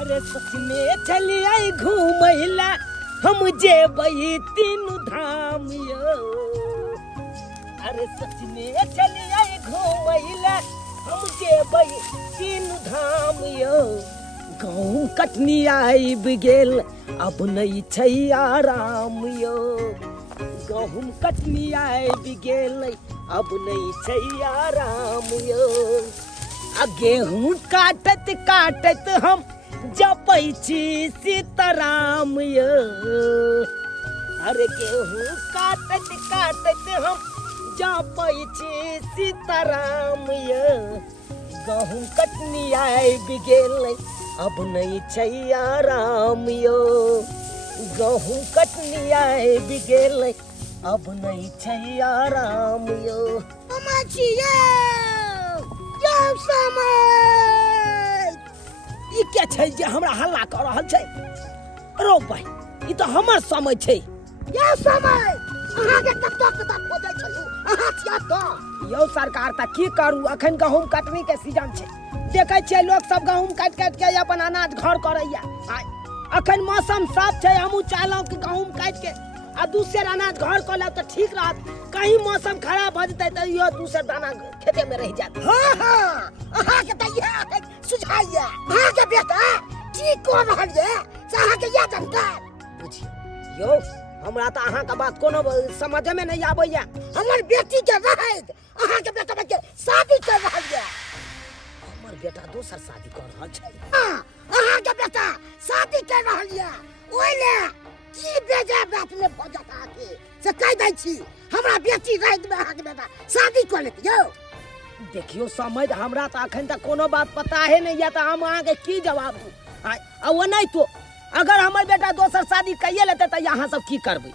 अरे सच में चली आई घूमैला हम जेबई तीनू धाम यो। अरे सच में चली आई घूमैला हम जेबई तीनू धाम यो। गाँव कटनी आइब गेल अब नहीं छै आराम यो। गहूम कटनी आइब गेल अब नहीं छै आराम यो। आ गेहूं काटत काटत हम जपै छी सीताराम यो। अरे गेहूं काटत काटत हम जपै छी सीताराम यो। गहूं कटनी आइब गेल अब नहीं छै आराम यो। गहूं कटनी आइब गेल अब नहीं छै आराम यो। ई क्या छै जे हमरा हल्ला कर रहल छै? रोक भाई, ई तो हमर समय छै। ये समय अहाँ के कब तक खोजै छलू? अहाँ छिया त यौ सरकार त की करू, अखन गहूम कटनी के सीजन छै। देखै छियै लोग सब गहूम काट काट के अपन अनाज घर करैया। अखन मौसम साफ छै, हमहू चाहलौं कि गहूम काट के आ दूसर अनाज घर कर लेब त ठीक रहत। कहीं मौसम खराब भ जतै त यो दूसर दाना खेते में रह जात। हां हां अहाँ के त यह सुझाइया। अहाँ के बेटा की कर रहल ये से अहाँ के या जानकार बुझियो। यो हमरा त अहाँ के बात कोनो समझ में नहीं आबैया। हमर बेटी के रहत अहाँ के बेटा के शादी कर रहल ये। हमर बेटा दोसर शादी कर रहल छै। हां अहाँ के बेटा शादी कर रहल ये। ओइले की बेजा बात में भजत आके से कह दै छी हमरा बेटी रात में अहाँ के बेटा शादी कर लेत यो। देखियो समझ हमरा त अखन तक कोनो बात पता है नहीं या त हम अहाँ के की जवाब दू। आ वो नहीं तो अगर हमर बेटा दोसर शादी कइए लेते त यहाँ सब की करबै?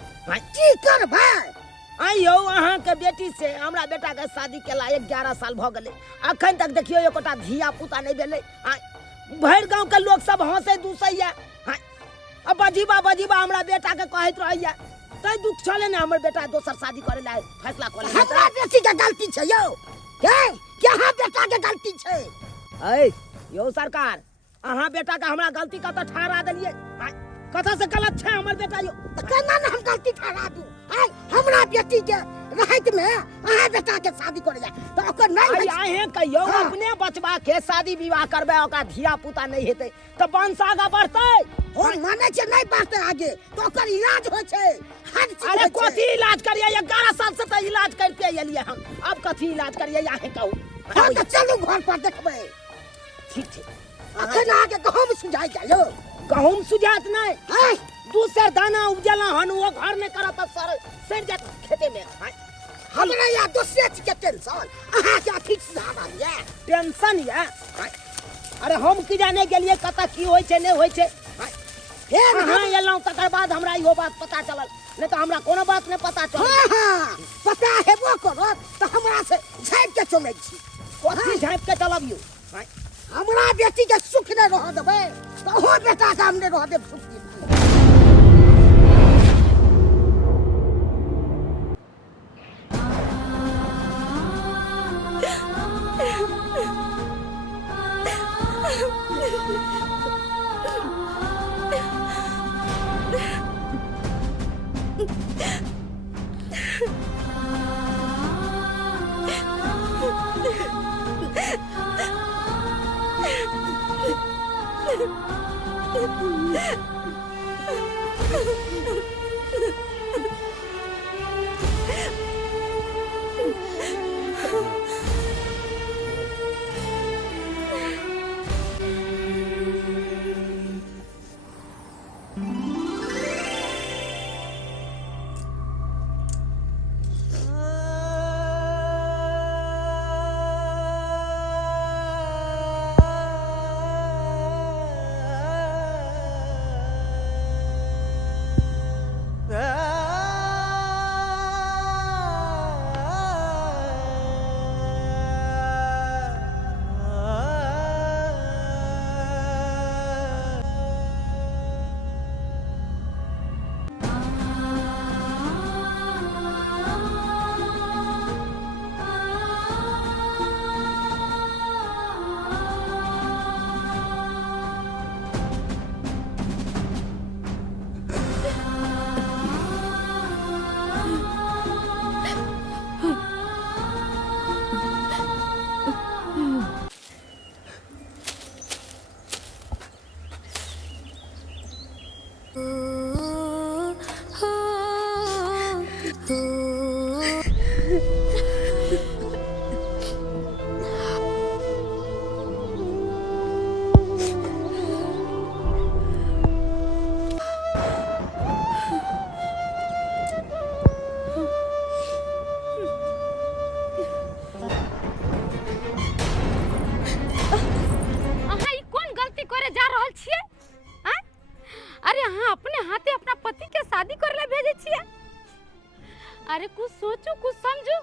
की करबै? आइयो अहाँ के बेटी से हमरा बेटा के शादी केला 11 साल भ गेलै। अखन तक देखियो एकोटा धिया पुता नहीं भेलै। भर गांव के लोग सब हंसे दुसैया। अब बजीबा बजीबा हमरा बेटा के कहत रहैया। तै दुख छले ने हमर बेटा दोसर शादी करे ला फैसला कर ले। हमरा बेटी के गलती छै यो। के यहाँ बेटा के गलती छै? ऐ यो सरकार, अहाँ बेटा के हमरा गलती का त ठहरा देलिए। कथा से गलत छै हमर बेटा यो। केना न हम गलती ठहरा दू? आइ हमरा बेटी के रहत में अहाँ बेटा के शादी करे जा त ओकर नहीं आहे कहियो अपने बचबा के शादी विवाह करबे ओकरा धिया पुता नहीं हेतै त वंश आगा बढ़तै। हो माने छै नहीं बढ़तै आगे तो ओकर इलाज होय छै। हर चीज अरे कथी इलाज करिए? 11 साल से त इलाज करके एलिए हम। अब कथी इलाज करिए आहे कहू? हां त चलू घर पर देखबै। ठीक छै। अखन आगे गहूम सुझाइ जायो। गहूम सुझात नहीं। दूसर दाना उपजला हन वो घर में करत सर जात खेते में। हमरा या दूसरे चीज के टेंशन अहाँ के ठीक सुझाव आलिए। टेंशन या अरे हम की जाने गेलिए कता की होय छै नहीं होय छै। फिर हां एलौ तकर बाद हमरा इहो बात पता चलल, नहीं तो हमरा कोनो बात नहीं पता चलल। हां पता हेबो करत त हमरा से झाइप के चलै छी। कथी झाइप के चलब यौ? हमरा बेटी के सुख नहीं रह देबै त हो बेटा के हम नहीं रह देब सुख। शादी करे ला भेजे छिए। अरे कुछ सोचू कुछ समझू।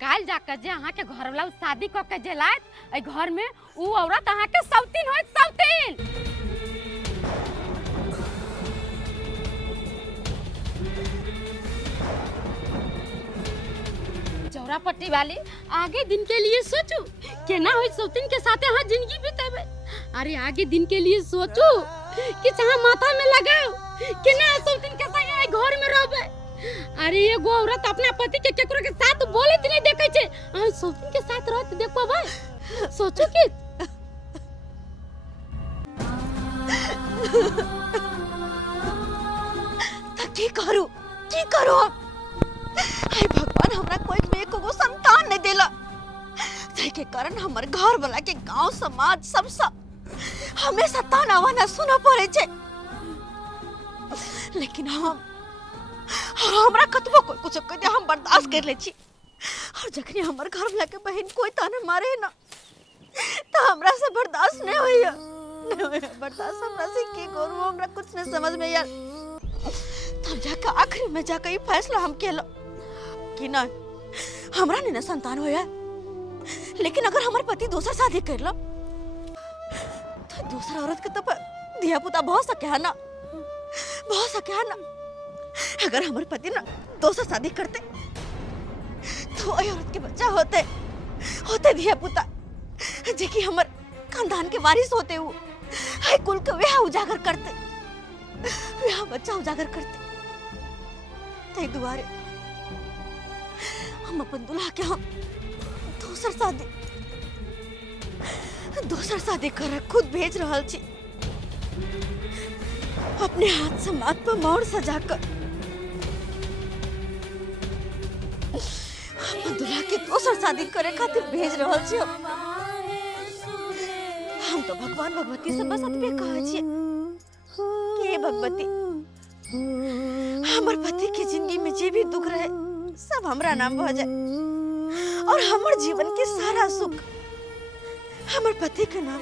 काल जाकर जे अहाँ के घर वाला शादी क के जे लायत ए घर में उ औरत अहाँ के सौतीन होय सौतीन। चौरापट्टी वाली आगे दिन के लिए सोचू केना होय सौतीन के साथे अहाँ जिंदगी बिताबे। अरे आगे दिन के लिए सोचू कि चाहे माथा में लगाओ केना सौतीन के संग घर में रहबे। अरे ये गो औरत अपना पति के केकरो के साथ बोले नहीं देखे छे आ सौतीन के साथ रहत देख पाबे। सोचो कि त की करू हाय भगवान हमरा कोई में एको संतान नहीं देला जय के कारण हमर घर वाला के गांव समाज सब हमेशा ताना वाना सुना पड़े छे। लेकिन हमरा कतबो कोई कुछ कह दे हम बर्दाश्त कर ले छी। और जखनी हमर घर वाला के बहन कोई ताना मारे ना तो हमरा से बर्दाश्त नहीं होइया बर्दाश्त हमरा से की करू हमरा कुछ नहीं समझ में यार। तब जाकर आखिरी में जाकर ये फैसला हम केलो कि ना हमरा ने संतान होया। लेकिन अगर हमारे पति दूसरा शादी कर लो तो दूसरा औरत के तब दिया पुता बहुत सके है ना अगर हमारे पति ना दूसरा शादी करते तो औरत के बच्चा होते दिया पुता जे कि हमारे खानदान के वारिस होते हो हाय कुल का विवाह उजागर करते विवाह बच्चा उजागर करते तई दुआरे हम अपन दुल्हा के हम दूसर शादी कर खुद भेज रहल छी। अपने हाथ से माथ पर मोर सजा कर अपन दुल्हा के दूसर शादी करे खातिर भेज रहल छी। हम तो भगवान भगवती से बस अतबे कहै छी कि हे भगवती हमर पति के जिंदगी में जे भी दुख रहे सब हमरा नाम भ जाए और हमर जीवन के सारा सुख हमर पति के नाम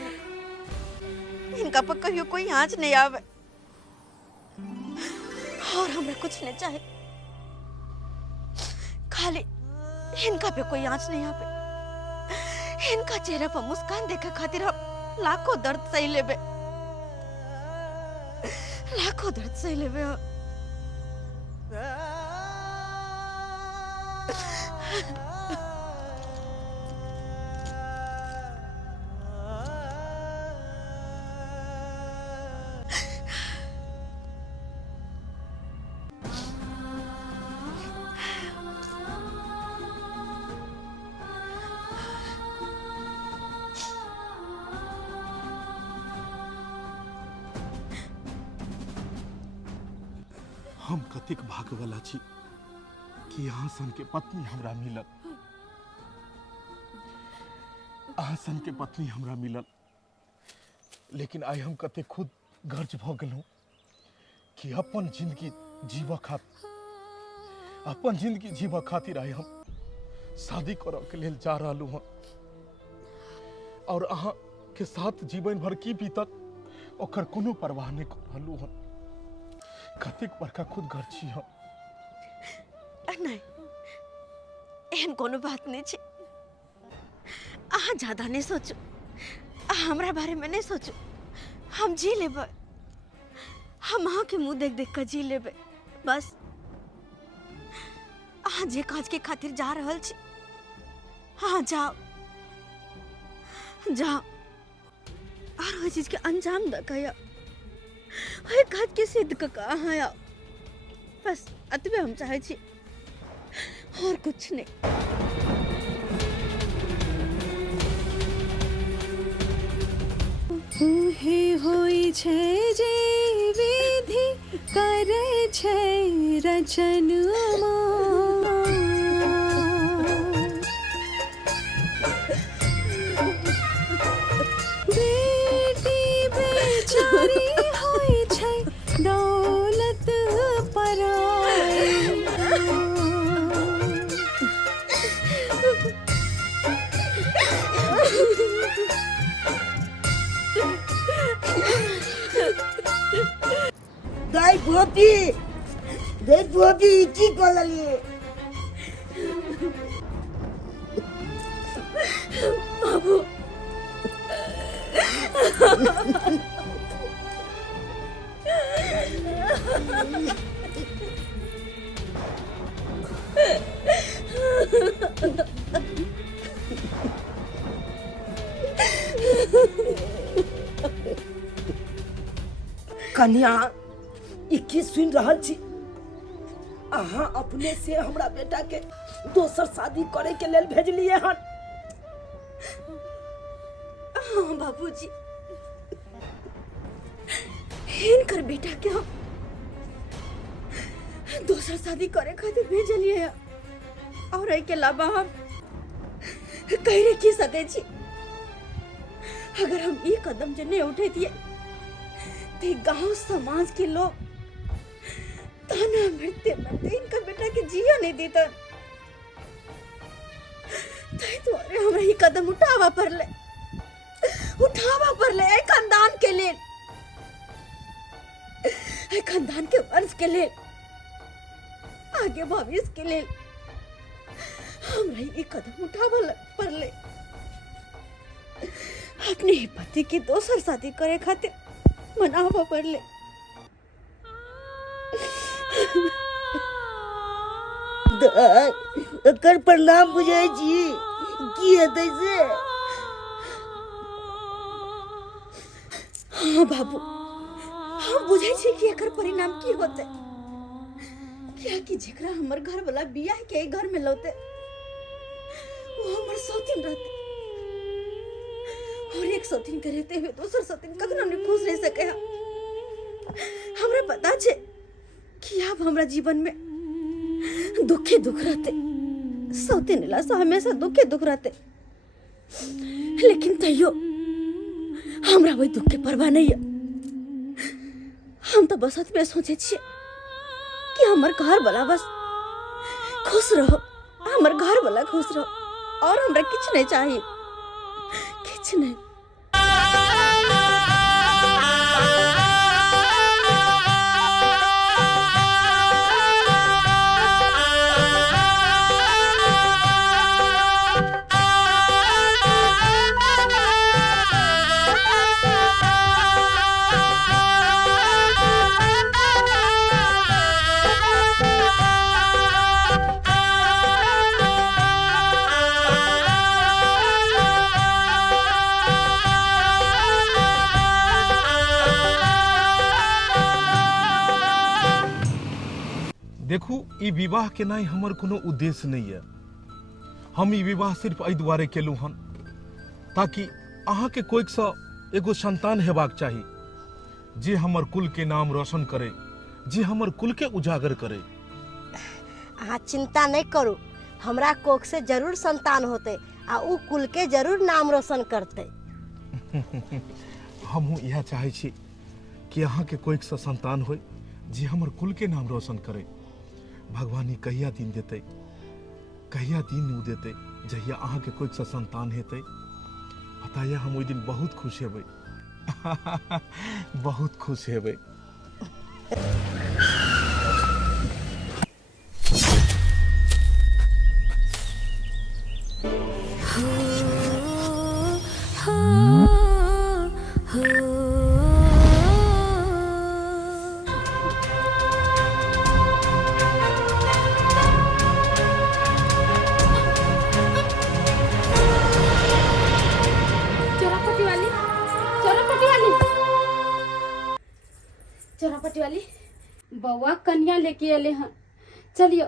इनका पर कहियो कोई आँच नहीं आवे और हमरा कुछ नहीं चाहे खाली इनका पे कोई आँच नहीं आवे। इनका चेहरा पर मुस्कान देखे खातिर हम लाखों दर्द सही लेबे हम कतिक भागवला छी कि अहाँ सन के पत्नी हमरा मिलल। अहाँ के पत्नी हमरा मिलल लेकिन आई हम कते खुद गर्ज भ गेलहुँ कि अपन जिंदगी जीवा खातिर आई हम शादी करऽ के लेल जा रहलू हँ और अहाँ के साथ जीवन भर की बीतत ओकर कोनो परवाह नहीं कर रहलू हँ। कतेक बड़का खुद गर्जी हम। नहीं एहन कोनो बात नहीं छे। अहाँ ज्यादा नहीं सोचो हमरा बारे में नहीं सोचो हम जी लेबे हम अहाँ के मुंह देख देख कर जी लेबे बस। अहाँ जे काज के खातिर जा रहल छी हाँ जाओ और वो चीज के अंजाम दकया वही काज के सिद्ध का कहाँ आओ बस अतबे हम चाहे छी और कुछ नहीं। उहे होई छे जे विधि करे छे रचनमा बेटी बेचारी होई छे दौलत पराई दाई गोपी रे बोबी की करलिए बाबू कन्या ई की सुन रहल छी अहाँ अपने से हमरा बेटा के दोसर शादी करे के लेल भेजलिए हन। हाँ बाबूजी, इनकर बेटा के हम दोसर शादी करे खातिर भेजलिए है और एहि के अलावा हम कह रे की सके छी। अगर हम ई कदम जे नहीं उठेतिए तो गांव समाज के लोग ताना मरते मरते इनका बेटा के जिया नहीं देता। तुम्हारे हमरा ही कदम उठावा पड़ले ए खानदान के लिए, ए खानदान के वंश के लिए, आगे भविष्य के लिए हमरा ही कदम उठावा पड़ले। अपने ही पति की दोसर शादी करे खातिर मनावा पड़ले। एकर परिणाम बुझै छी की हेतै से। हाँ बाबू, हम बुझे छी कि एकर परिणाम की होते। क्या कि जेकरा हमर घर वाला बियाह के घर में लौते वो हमर सौतीन रहते और एक सौतीन के रहते हुए दूसर सौतीन कखनो नहीं खुश रह सके। हमरा पता छे कि अब हमरा जीवन में दुखे दुख रहते, सौतीन ला से हमेशा दुखे दुख रहते, लेकिन तैयो हमरा वही दुख के परवाह नहीं है। हम तो बस में सोचे छे कि हमर घर वाला बस खुश रहो, हमर घर वाला खुश रहो और हमरा किछ नहीं चाहिए, किछ नहीं। देखू ई विवाह के नहीं हमर कोनो उद्देश्य नहीं है। हम ई विवाह सिर्फ एहि दुआरे केलू हन ताकि अहाँ के कोई सा एगो संतान हेबाक चाही जे हमर कुल के नाम रोशन करे, जे हमर कुल के उजागर करे। अहाँ चिंता नहीं करू, हमरा कोख से जरूर संतान होते आ उ कुल के जरूर नाम रोशन करते। हमहू यह चाहे छी कि अहाँ के कोई सा संतान होय जे हमर कुल के नाम रोशन करे। भगवानी कहिया दिन देते, कहिया दिन उ देते जहिया अहाँ के कोई सा संतान हेते। बताया हम ओइ दिन बहुत खुश हेबै। बहुत खुश हेबै। चौरापटी वाली बउआ कन्या लेके अले हैं, चलियो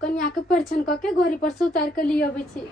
कन्या के परिछन क के गोरी पर से उतार के लिए अबै छी।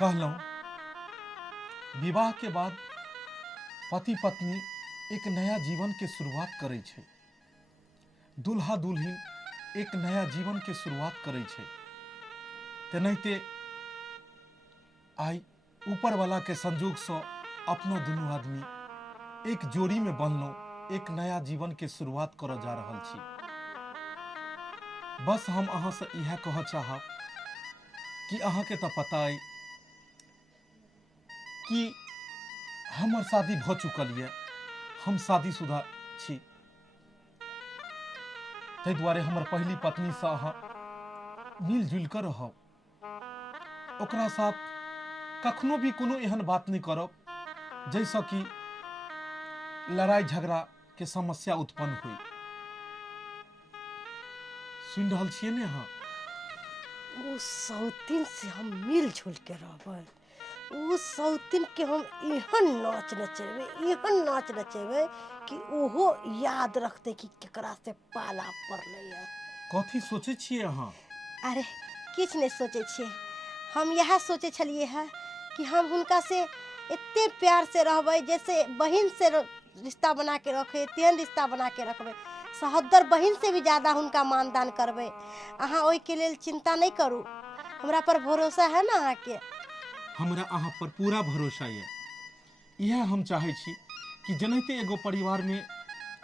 कहलहुँ विवाह के बाद पति पत्नी एक नया जीवन के शुरुआत करे छै। दुल्हा दुल्हिन एक नया जीवन के शुरुआत करे छै। तेनाहिते आई ऊपर वाला के संजोग से अपना दुनू आदमी एक जोड़ी में बनलो, एक नया जीवन के शुरुआत कर जा रहल छी। बस हम अहाँ से यह कह चाहब कि अहाँ के तो पता है कि हमर शादी भ चुकल है, हम शादीशुदा छी। ताहि दुआरे हमर पहली पत्नी से अहाँ मिलजुल कर रहब, ओकरा साथ कखनो भी कोनो एहन बात नहीं करब जैसा कि लड़ाई झगड़ा के समस्या उत्पन्न हुई। सुन रहल छियै ने अहाँ? वो सौतीन से हम मिलजुल के रहबै, वो सौतीन के हम एहन नाच नचेबै कि ओहो याद रखते कि केकरा से पाला पड़ले है। कथी सोचे छियै अहाँ? अरे किछ नहीं सोचे छियै, हम यह सोचे छलिए है कि हम हुनका से इतने प्यार से रहबै, जैसे बहन से रिश्ता बना के रखे तेहन रिश्ता बना के रखबै। सहोदर बहन से भी ज्यादा हुनका मानदान करबै। अहाँ ओहि के लेल चिंता नहीं करू, हमरा पर भरोसा है ना अहाँ के? हमरा अहाँ पर पूरा भरोसा है। यह हम चाहे छी कि जेनाहिते एगो परिवार में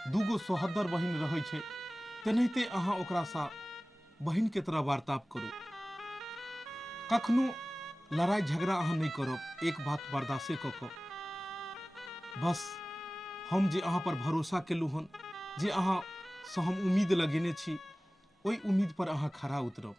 दूगो सहोदर बहन रहे छै, तेनाहिते अहाँ ओकरा सा बहन के तरह वार्ताप करू। कखनो लड़ाई झगड़ा अहाँ नहीं करब, एक बात बर्दाश्त क के। बस हम जे अहाँ पर भरोसा केलू हन, जे अहाँ से हम उम्मीद लगेने छी, ओई उम्मीद पर अहाँ खरा उतरब।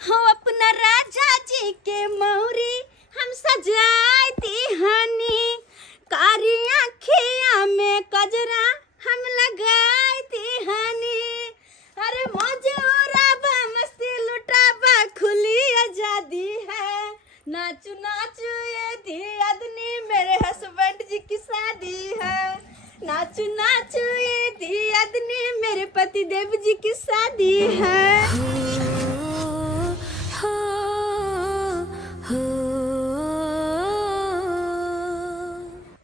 हम अपना राजा जी के मौरी हम सजाई तिहानी, कारी आँखिया में कजरा हम लगाई तिहानी। अरे मजूरा बा मस्ती लुटाबा खुली आजादी है, नाचू नाचू ये दियादनी मेरे हस्बैंड जी की शादी है, नाचू नाचू ये दियादनी मेरे पति देव जी की शादी है।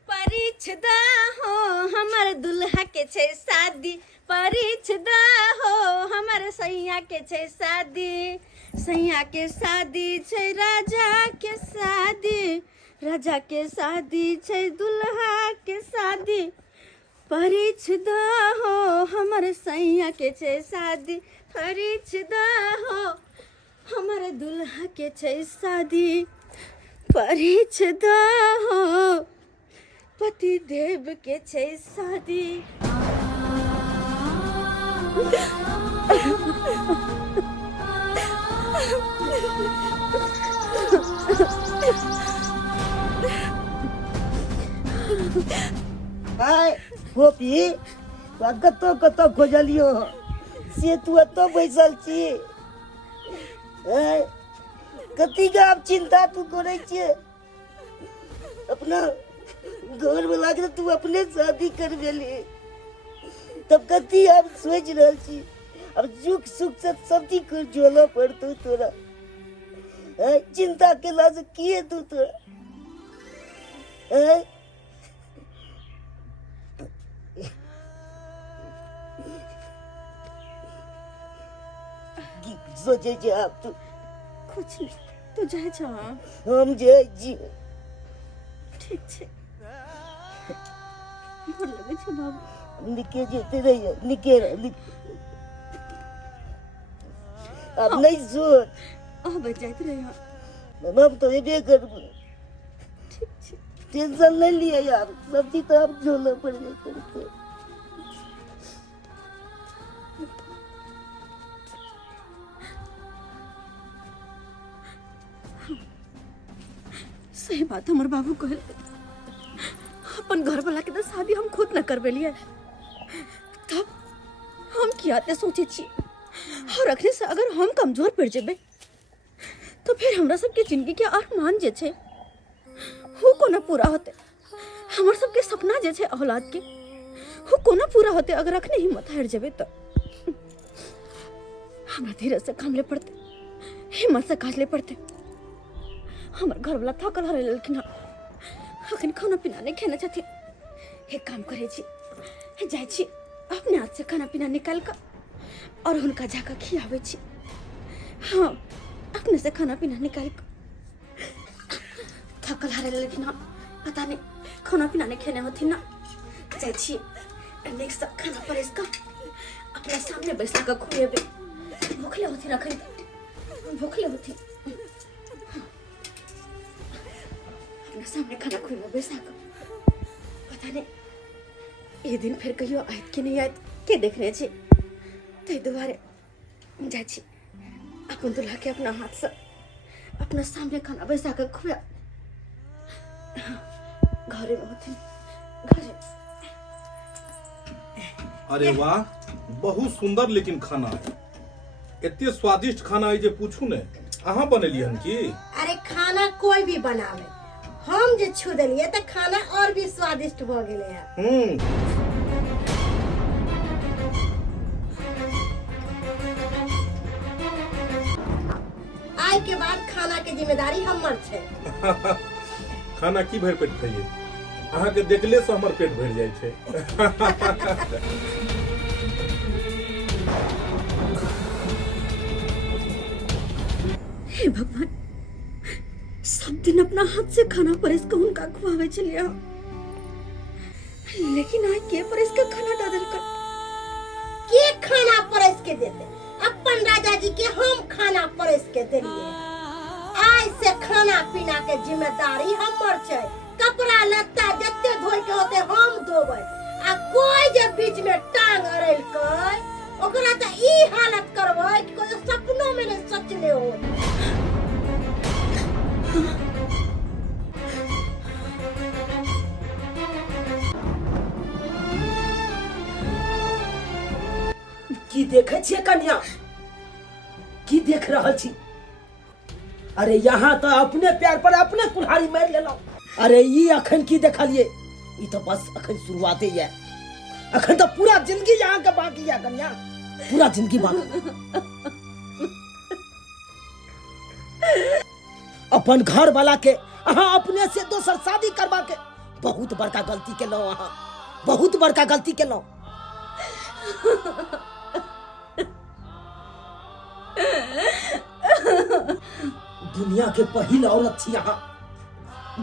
परिछदा हो हमर दुल्हा के छै शादी, परिछदा हो हमर सैया के छै शादी, सैया के शादी छै राजा के शादी, राजा के शादी छै दुल्हा के शादी। परिछदा हो हमर सैया के छै शादी, परिछदा हो हमर दुल्हा के छै शादी, परिछदा हो पति देव के छै शादी। हाय गोपी, कतो कतो खोजलियो से तू एतो बैसल छी? कथी के आब चिंता तू करे छिए? अपना घर वाला के तू अपने शादी कर लेली, तब कथी अब सोच रहल छी? अब सुख सुख से सब चीज कर झोलो पड़तो तोरा। चिंता केला से किए तू तोरा? सोचे जे आप तू? कुछ नहीं, तू जाए जा। हम जाए जी। ठीक छे, गोर लगे छे बाबू। निके जेते रहिए, निके रह। अब नहीं सोच, अब जाते रहिए। हम तो ये करबो। ठीक छे, टेंशन नहीं लिया यार, सब चीज तो आप झोलो पड़बे करते। सही बात हमर बाबू कहल, अपन घर वाला के तो शादी हम खुद न करबे लिए, तब हम किया ते सोचे छी। और रखने से अगर हम कमजोर पड़ जेबे तो फिर हमरा सबके जिंदगी के अरमान जे छे वो कोना पूरा होते, हमर सबके सपना जे छे औलाद के वो कोना पूरा होते अगर रखने हिम्मत हार जेबे तो। हमरा धीरे से काम ले पड़ते, हिम्मत से काज ले पड़ते। हमारे घर वाला थकल हरे लेकिन अखन खाना पीना नहीं खाना चाहते। एक काम करे छी, जाए छी अपने हाथ से खाना पीना निकाल कर और उनका जाकर खियावे छी। हाँ, अपने से खाना पीना निकाल कर। थकल हरे लेकिन पता नहीं खाना पीना नहीं खाने होती ना। जाए छी नेक्स्ट खाना परेस का अपने सामने बैसा कर खुएबे। भूखले होती ना खरीद, भूखले होती सामने खाना खुएबे बैसा कर। पता नहीं ये दिन फिर कहियो आयत कि नहीं आयत के देखने छी। ते दोबारे जाए छी अपन दुल्हा के अपना हाथ से अपना सामने खाना बैसा कर खुआ। घरे में होती घरे। अरे वाह, बहुत सुंदर लेकिन खाना है। इतने स्वादिष्ट खाना है जे पूछू ने। अहाँ बनेलियन की? अरे खाना कोई भी बनावे, हम जे छू देलिए तो खाना और भी स्वादिष्ट हो गेले है। आय के बाद खाना के जिम्मेदारी हमर छै। खाना की भर पेट खाइए, अहाँ के देखले से हमर पेट भर जाए छे। हे भगवान, सब दिन अपना हाथ से खाना परेस के उनका खुआवे चलिया, लेकिन आज के परेस के खाना डाल कर के खाना परेस के देते? अपन राजा जी के हम खाना परेस के देलिए। आज से खाना पीना के जिम्मेदारी हमर छै। कपड़ा लत्ता जत्ते धोए के होते हम धोबै, आ कोई जे बीच में टांग अड़ेल कै ओकरा त ई हालत करबै कि कोई सपनों में नहीं सोचले हो। की देखे छिए कन्या, की देख रहल छी? अरे यहाँ तो अपने प्यार पर अपने कुल्हाड़ी मार लेलो। अरे ये अखन की देखलिए, ये तो बस अखन शुरुआते है। अखन तो पूरा जिंदगी यहाँ के बाकी है कन्या, पूरा जिंदगी बाकी। अपन घर वाला के अहाँ अपने से दोसर शादी करवा के बहुत बड़का गलती केलो। अहाँ बहुत बड़का गलती केलो। दुनिया के पहिल औरत थी यहाँ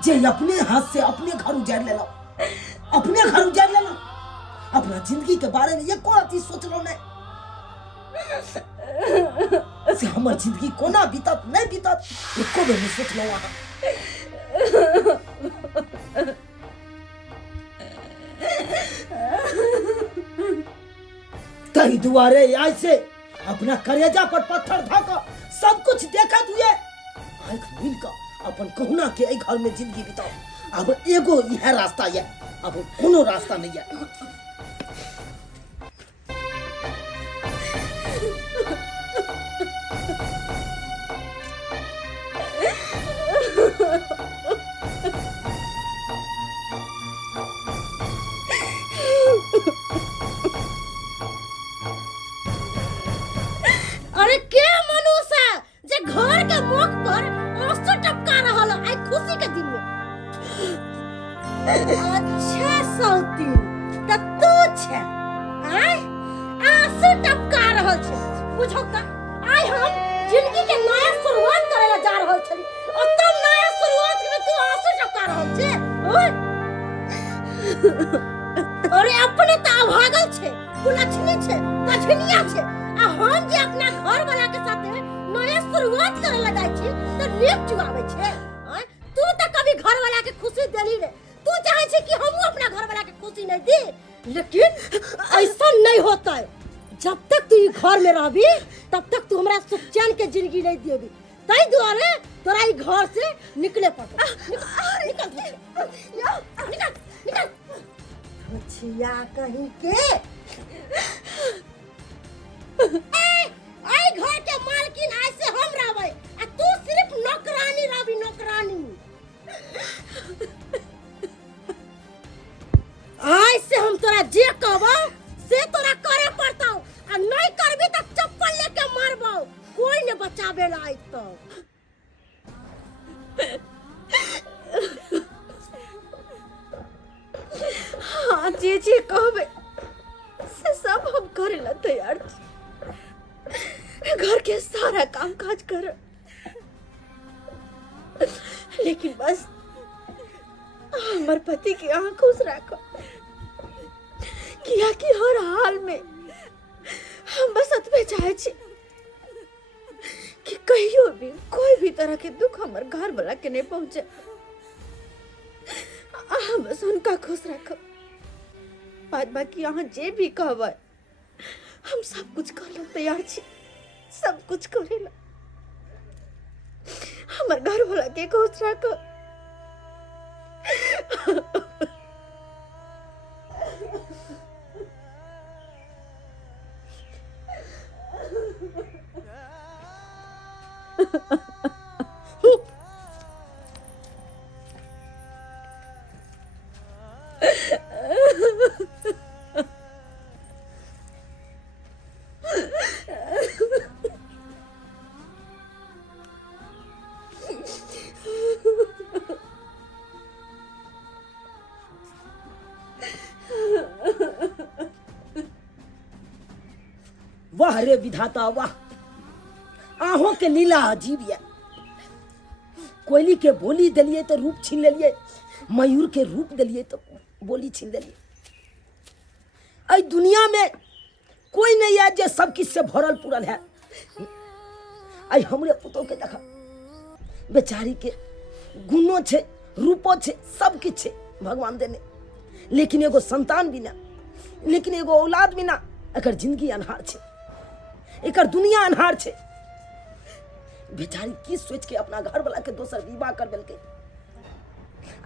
जे अपने हाथ से अपने घर उजाड़ लेलो, अपने घर उजाड़ लेलो। अपना जिंदगी के बारे में ये कोई चीज सोच लो नहीं से हमर जिंदगी कोना बीतत नहीं बीतत एको बेर नहीं सोच लो। वहाँ कहीं दुआरे ऐसे अपना करेजा पर पत्थर धोकर सब कुछ देखत हुए आँख मिल कर अपन कहुना के एक घर में जिंदगी बिताओ। अब एगो यह रास्ता है, अब कोनो रास्ता नहीं है। अरे के मनुष्य जे घर के मुख पर आंसू टपका रहल आई खुशी के दिन में? अच्छा सौती त तू छे, आय आंसू टपका रहल छे। बुझो त आय हम जिंदगी के नया शुरुआत करे ला जा रहल छली, और तब नया शुरुआत में तू आंसू टपका रहल छे। ओए अरे अपने त अभागल छे, कुलछनी छे, कछनिया छे, आ हम जे अपना घर वाला के साथे नया शुरुआत करे ला जाय छी त नीक चुगावे छे। तू त कभी घर वाला के खुशी देली रे, तू चाहे छी कि हम अपना घर वाला के खुशी नहीं दी, लेकिन ऐसा नहीं होता है। जब तक तू घर में रहबी तब तक तू हमरा सुख चैन के जिंदगी नहीं देबी। तई दुआरे तोरा ई घर से निकले पड़तो। निकल निकल निकल निकल छिया कहीं के। आई घर के मालकिन ऐसे हम रहबै, आ तू सिर्फ नौकरानी रहबी, नौकरानी। आई से हम तोरा जे कहबो से तोरा करे पड़तौ, आ नहीं करबी त चप्पल लेके मारबो, कोई ने बचाबे ला आई तो। हाँ जी कहबे से सब हम करे ला तैयार छी। घर के सारा काम काज कर, लेकिन बस हमर पति के आँख खुश रखो, किया कि हर हाल में हम बस अतबे चाहे छी कि कहियो भी कोई भी तरह के दुख हमर घर वाला के नहीं पहुंचे। हम बस उनका खुश रखो, बाद बाकी यहाँ जे भी कहबे हम सब कुछ कर ला तैयार छी, सब कुछ करेला। हमर घर वाला के खुश रखो। वाह रे विधाता वाह, आहों के लीला अजीब है। कोयली के बोली दिलिए तो रूप छीन लेलिए, मयूर के रूप दिलिए तो बोली छीन लेलिए। आई दुनिया में कोई नहीं है जो सब किस से भरल पूरल है। आई हमरे पुतों के देखा, बेचारी के गुणों छे, रूपो छे, सब किछ छे भगवान देने, लेकिन एगो संतान बिना, लेकिन एगो औलाद बिना एकर जिंदगी अनहार छे, एकर दुनिया अनहार छे। बेचारी की सोच के अपना घर वाला के दोसर विवाह कर देलकै,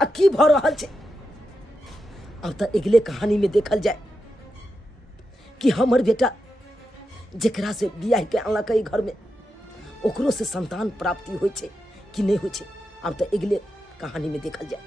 आ की भ रहल छे। अब तो अगले कहानी में देखल जाए कि हमर बेटा जेकरा से बियाह के अनलकै घर में, ओकरो से संतान प्राप्ति होइ छे कि नहीं होइ छे। अब तो अगले कहानी में देखल जाए।